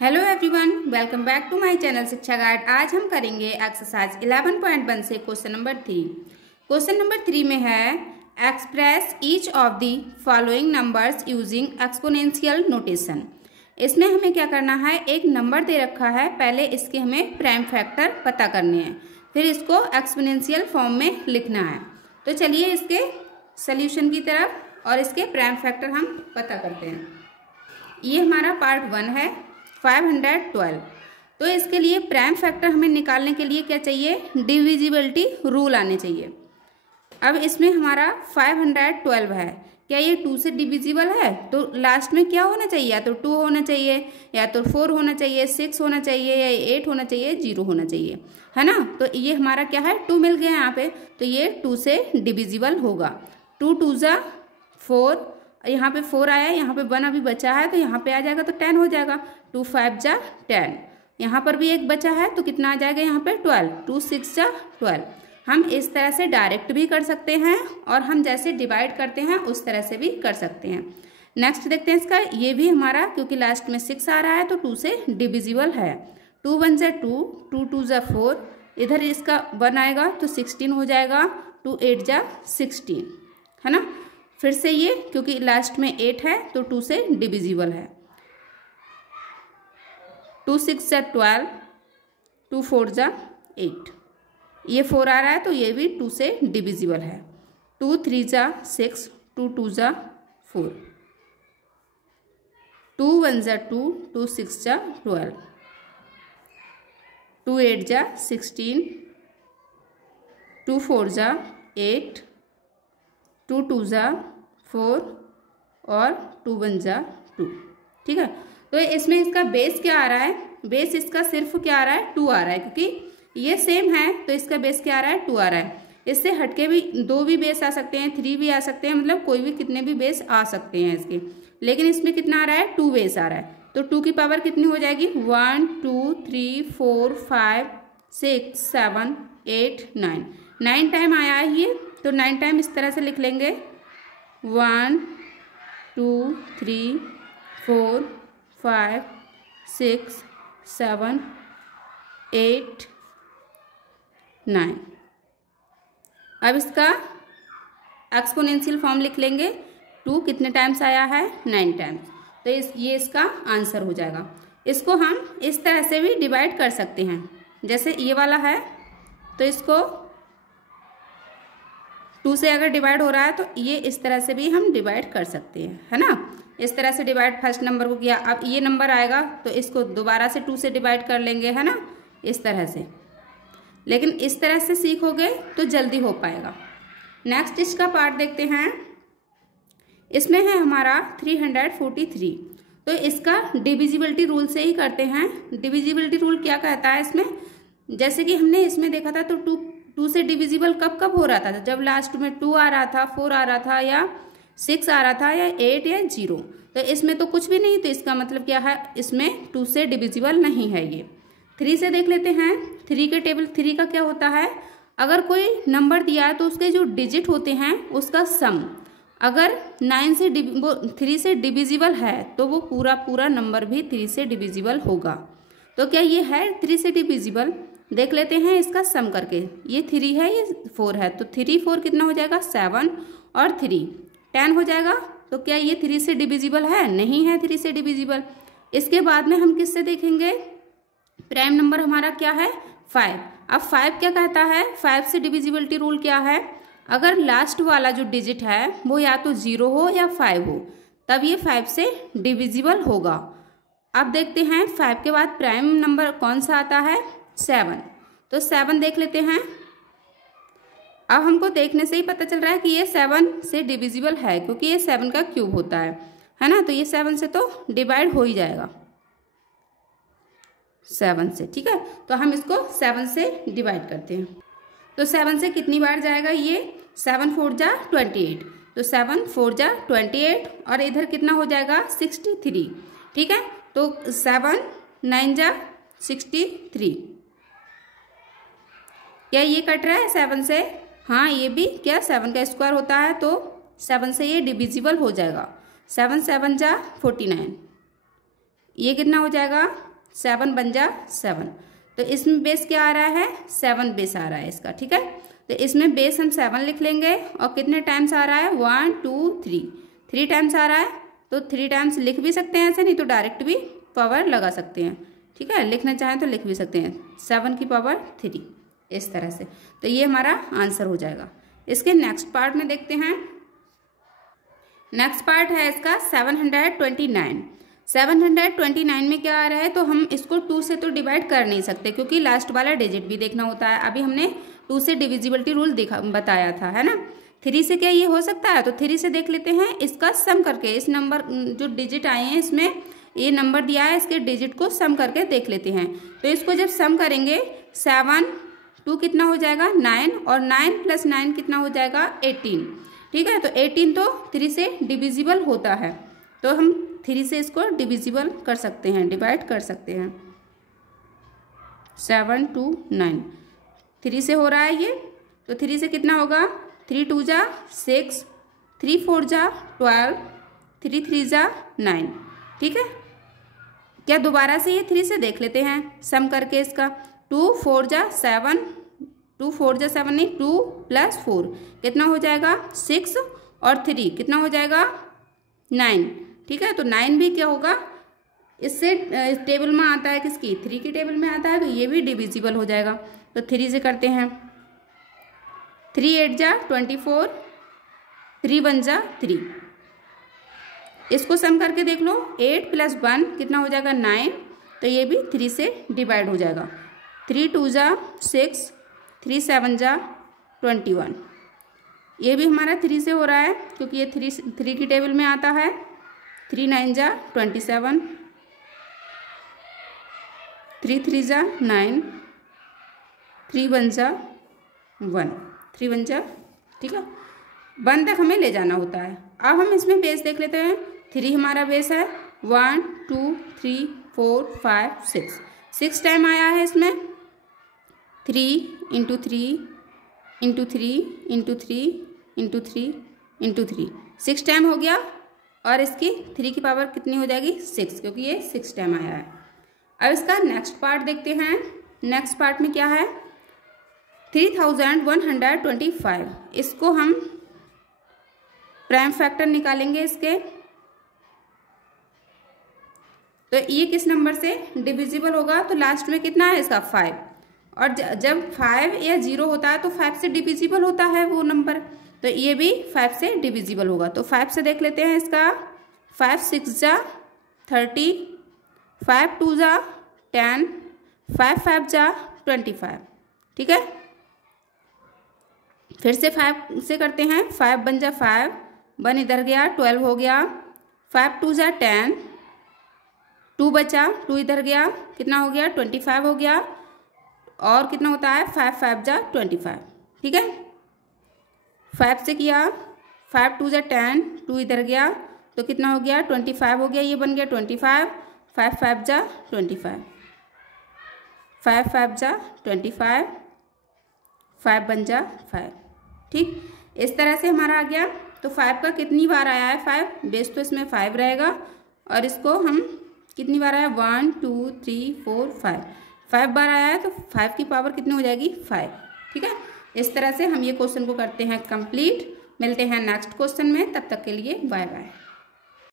Hello everyone, welcome back to my channel Shiksha guide. आज हम करेंगे एक्सरसाइज 11.1 से क्वेश्चन नंबर 3। क्वेश्चन नंबर 3 में है express each of the following numbers using exponential notation. इसमें हमें क्या करना है, एक नंबर दे रखा है, पहले इसके हमें प्राइम फैक्टर पता करने हैं, फिर इसको एक्सपोनेंशियल फॉर्म में लिखना है। तो चलिए इसके सोल्यूशन की तरफ और इसके प्राइम फैक्टर हम पता करते हैं। ये हमारा पार्ट 1 है 512। तो इसके लिए प्राइम फैक्टर हमें निकालने के लिए क्या चाहिए, डिविजिबिलिटी रूल आने चाहिए। अब इसमें हमारा 512 है, क्या ये 2 से डिविजिबल है? तो लास्ट में क्या होना चाहिए, या तो 2 होना चाहिए, या तो 4 होना चाहिए, 6 होना चाहिए, या 8 होना चाहिए, 0 होना चाहिए, है ना। तो ये हमारा क्या है, 2 मिल गया यहाँ पे, तो ये 2 से डिविजिबल होगा। 2 2 जा 4, यहाँ पे 4 आया, यहाँ पे 1 अभी बचा है, तो यहाँ पे आ जाएगा तो 10 हो जाएगा। 2 5 जा 10, यहाँ पर भी एक बचा है तो कितना आ जाएगा यहाँ पे 12। 2 6 जा 12। हम इस तरह से डायरेक्ट भी कर सकते हैं और हम जैसे डिवाइड करते हैं उस तरह से भी कर सकते हैं। नेक्स्ट देखते हैं इसका, ये भी हमारा क्योंकि लास्ट में 6 आ रहा है तो 2 से डिविजिबल है। 2 1 जा 2, 2 2 जा 4, इधर इसका 1 आएगा तो 16 हो जाएगा। 2 8 जा 16, है ना। फिर से ये क्योंकि लास्ट में 8 है तो 2 से डिविजिबल है। 2 6 जा 12, 2 4 जा 8, ये 4 आ रहा है तो ये भी 2 से डिविजिबल है। 2 3 जा 6, 2 2 जा 4, 2 1 जा 2, 2 6 जा 12, 2 8 जा 16, 2 4 जा 8, 2 2 जा 4 और 2 1 जा 2। ठीक है, तो इसमें इसका बेस क्या आ रहा है, बेस इसका सिर्फ क्या आ रहा है, 2 आ रहा है, क्योंकि ये सेम है तो इसका बेस क्या आ रहा है, 2 आ रहा है। इससे हटके भी 2 भी बेस आ सकते हैं, 3 भी आ सकते हैं, मतलब कोई भी कितने भी बेस आ सकते हैं इसके, लेकिन इसमें कितना आ रहा है, 2 बेस आ रहा है। तो 2 की पावर कितनी हो जाएगी, 1 2 3 4 5 6 7 8 9, 9 टाइम आया है ये, तो 9 टाइम इस तरह से लिख लेंगे, 1 2 3 4 5 6 7 8 9। अब इसका एक्सपोनेंशियल फॉर्म लिख लेंगे। 2 कितने टाइम्स आया है, 9 टाइम्स, तो ये इसका आंसर हो जाएगा। इसको हम इस तरह से भी डिवाइड कर सकते हैं, जैसे ये वाला है तो इसको 2 से अगर डिवाइड हो रहा है तो ये इस तरह से भी हम डिवाइड कर सकते हैं, है ना। इस तरह से डिवाइड फर्स्ट नंबर को किया, अब ये नंबर आएगा तो इसको दोबारा से 2 से डिवाइड कर लेंगे, है ना, इस तरह से। लेकिन इस तरह से सीखोगे तो जल्दी हो पाएगा। नेक्स्ट इसका पार्ट देखते हैं। इसमें है हमारा 343, तो इसका डिविजिबिलिटी रूल से ही करते हैं। डिविजिबिलिटी रूल क्या कहता है इसमें, जैसे कि हमने इसमें देखा था तो 2 से डिविजिबल कब कब हो रहा था, जब लास्ट में 2 आ रहा था, 4 आ रहा था, या 6 आ रहा था, या 8 या 0। तो इसमें तो कुछ भी नहीं, तो इसका मतलब क्या है, इसमें 2 से डिविजिबल नहीं है ये। 3 से देख लेते हैं। 3 के टेबल 3 का क्या होता है, अगर कोई नंबर दिया है तो उसके जो डिजिट होते हैं उसका सम, अगर 3 से डिविजिबल है तो वो पूरा नंबर भी 3 से डिविजिबल होगा। तो क्या ये है 3 से डिविजिबल, देख लेते हैं इसका सम करके। ये 3 है, ये 4 है, तो 3 4 कितना हो जाएगा, 7 और 3 10 हो जाएगा। तो क्या ये 3 से डिविजिबल है, नहीं है 3 से डिविजिबल। इसके बाद में हम किससे देखेंगे, प्राइम नंबर हमारा क्या है, 5। अब 5 क्या कहता है, 5 से डिविजिबिलिटी रूल क्या है, अगर लास्ट वाला जो डिजिट है वो या तो 0 हो या 5 हो, तब ये 5 से डिविजिबल होगा। अब देखते हैं 5 के बाद प्राइम नंबर कौन सा आता है, 7। तो 7 देख लेते हैं। अब हमको देखने से ही पता चल रहा है कि ये 7 से डिविजिबल है, क्योंकि ये 7 का क्यूब होता है ना, तो ये 7 से तो डिवाइड हो ही जाएगा, 7 से। ठीक है, तो हम इसको 7 से डिवाइड करते हैं। तो 7 से कितनी बार जाएगा ये, 7 4 जा 28, तो 7 4 जा 28, और इधर कितना हो जाएगा, 63। ठीक है, तो 7 9 जा 63, क्या ये कट रहा है 7 से, हाँ ये भी क्या 7 का स्क्वायर होता है, तो 7 से ये डिविजिबल हो जाएगा। 7 7 जा 49, ये कितना हो जाएगा 7 बन जा 7। तो इसमें बेस क्या आ रहा है, 7 बेस आ रहा है इसका, ठीक है। तो इसमें बेस हम 7 लिख लेंगे और कितने टाइम्स आ रहा है, 1 2 3 टाइम्स आ रहा है। तो 3 टाइम्स लिख भी सकते हैं ऐसे, नहीं तो डायरेक्ट भी पावर लगा सकते हैं, ठीक है। लिखना चाहें तो लिख भी सकते हैं 7 की पावर 3 इस तरह से। तो ये हमारा आंसर हो जाएगा। इसके नेक्स्ट पार्ट में देखते हैं। नेक्स्ट पार्ट है इसका 729। 729 में क्या आ रहा है, तो हम इसको 2 से तो डिवाइड कर नहीं सकते क्योंकि लास्ट वाला डिजिट भी देखना होता है। अभी हमने 2 से डिविजिबिलिटी रूल बताया था, है ना। 3 से क्या ये हो सकता है, तो 3 से देख लेते हैं। इसका सम करके इस नंबर जो डिजिट आए हैं इसमें ये नंबर दिया है, इसके डिजिट को सम करके देख लेते हैं। तो इसको जब सम करेंगे 7 2 कितना हो जाएगा 9 और 9 + 9 कितना हो जाएगा 18, ठीक है। तो 18 तो 3 से डिविजिबल होता है, तो हम 3 से इसको डिविजिबल कर सकते हैं, डिवाइड कर सकते हैं। 7 2 9 3 से हो रहा है ये, तो 3 से कितना होगा, 3 2 जा 6, 3 4 जा 12, 3 3 जा 9, ठीक है। क्या दोबारा से ये 3 से देख लेते हैं सम करके इसका। 2 4 जा 7, 2 4 जा 7 नहीं, 2 + 4 कितना हो जाएगा 6 और 3 कितना हो जाएगा 9, ठीक है। तो 9 भी क्या होगा, इससे इस टेबल में आता है किसकी, 3 की टेबल में आता है, तो ये भी डिविजिबल हो जाएगा। तो 3 से करते हैं। 3 8 जा 24, 3 1 जा 3। इसको सम करके देख लो, 8 + 1 कितना हो जाएगा 9, तो ये भी 3 से डिवाइड हो जाएगा। 3 2 जा 6, 3 7 जा 21, ये भी हमारा 3 से हो रहा है क्योंकि ये 3 की टेबल में आता है। 3 9 जा 27, 3 3 जा 9, 3 1 जा 1, 3 1 जा, ठीक है। 1 तक हमें ले जाना होता है। अब हम इसमें बेस देख लेते हैं। 3 हमारा बेस है, 1 2 3 4 5 6 टाइम आया है इसमें। 3 × 3 × 3 × 3 × 3 × 3 6 टाइम हो गया। और इसकी 3 की पावर कितनी हो जाएगी 6, क्योंकि ये 6 टाइम आया है। अब इसका नेक्स्ट पार्ट देखते हैं। नेक्स्ट पार्ट में क्या है, 3125। इसको हम प्राइम फैक्टर निकालेंगे इसके। तो ये किस नंबर से डिविजिबल होगा, तो लास्ट में कितना है इसका 5। और जब 5 या 0 होता है तो 5 से डिविजिबल होता है वो नंबर, तो ये भी 5 से डिविजिबल होगा। तो 5 से देख लेते हैं इसका। 5 6 जा 30, 5 2 जा 10, 5 5 जा 25, ठीक है। फिर से 5 से करते हैं। 5 बन जा 5, 1 इधर गया 12 हो गया। 5 2 जा 10, 2 बचा 2 इधर गया कितना हो गया 25 हो गया। और कितना होता है 5 5 जा 25, ठीक है। 5 से किया, 5 2 जा 10, 2 इधर गया तो कितना हो गया 25 हो गया, ये बन गया 25। 5 5 जा 25, 5 5 जा 25, 5 बन जा 5, ठीक। इस तरह से हमारा आ गया। तो 5 का कितनी बार आया है 5, बेस तो इसमें 5 रहेगा। और इसको हम कितनी बार आया 1 2 3 4 5 बार आया है, तो 5 की पावर कितनी हो जाएगी 5, ठीक है। इस तरह से हम ये क्वेश्चन को करते हैं कंप्लीट। मिलते हैं नेक्स्ट क्वेश्चन में, तब तक के लिए बाय बाय।